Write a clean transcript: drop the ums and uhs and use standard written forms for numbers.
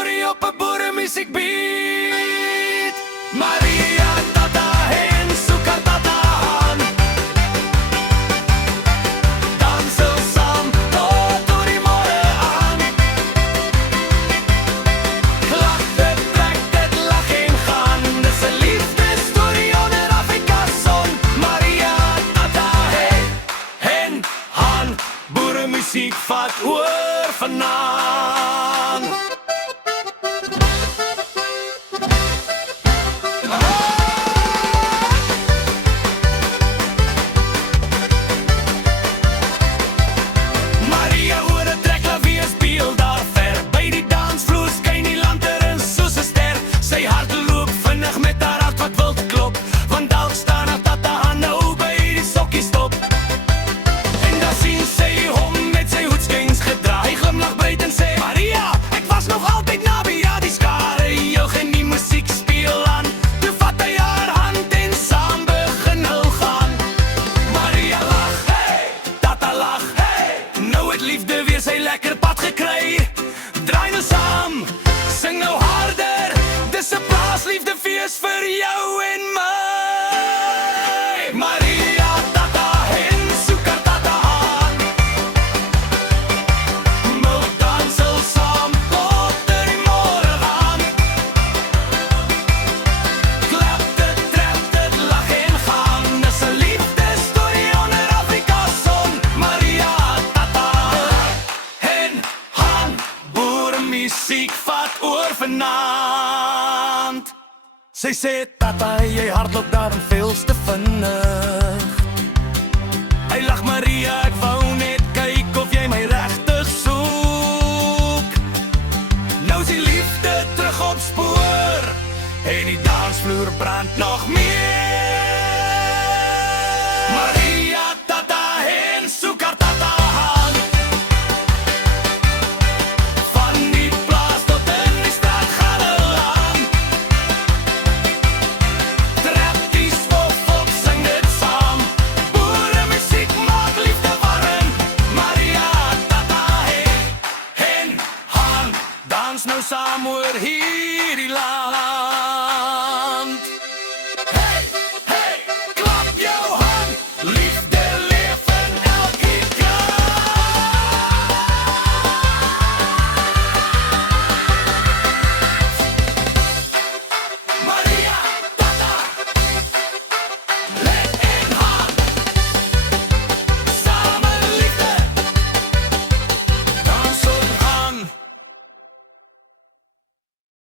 storie op 'n boeremusiekbeat. Maria, tata, hen, soeker, tata, han. Dans ons saam tot oor die môre aan. Klap dit, trek dit, lag en gaan. Dis 'n liefdesstorie onder Afrika's son. Maria, tata, hen, han. Boeremusiek vat oor vanaand. Maria oor 'n treklavier speel daar ver. By die dansvloer skyn die lanterns soos 'n ster. Sy hart loop vinnig met haar hart wat wil klop. Want dalk staan haar tata nou by die sokkie stop. En dan sien sy hom met sy hoedskyns gedraai. Hy glimlag breed en sê: Maria, ek was nog altyd naby, ja, die skare juig en die musiek speel aan. Toe vat hy haar hand en saam begin hulle gaan. Maria lag, hey, tata lag, hey. Nou het liefde weer sy lekker pad gekry. Draai nou saam, sing nou harder. Dis 'n plaasliefdefees vir jou en my. Maria, tata, hen, soeker, tata, han. Milk dans ons saam tot oor die môre aan. Klap dit, trek dit, lag en gaan. Dis 'n liefdesstorie onder Afrika's son. Maria, tata, hen, han. Boeremusiek vat oor vanaand. Sy sê: tata, jy hardloop daarom veels te vinnig. Hy lag: Maria, ek wou net kyk of jy my regtig soek. Nou is die liefde terug op spoor en die dansvloer brand nog meer. Maria, tata, hen, soeker, tata, han. Van die plaas tot in die stad gaan hulle aan. Trap die stof op, sing dit saam. Boeremusiek maak liefde warm. Maria, tata, hen, han. Dans nou saam oor hierdie land.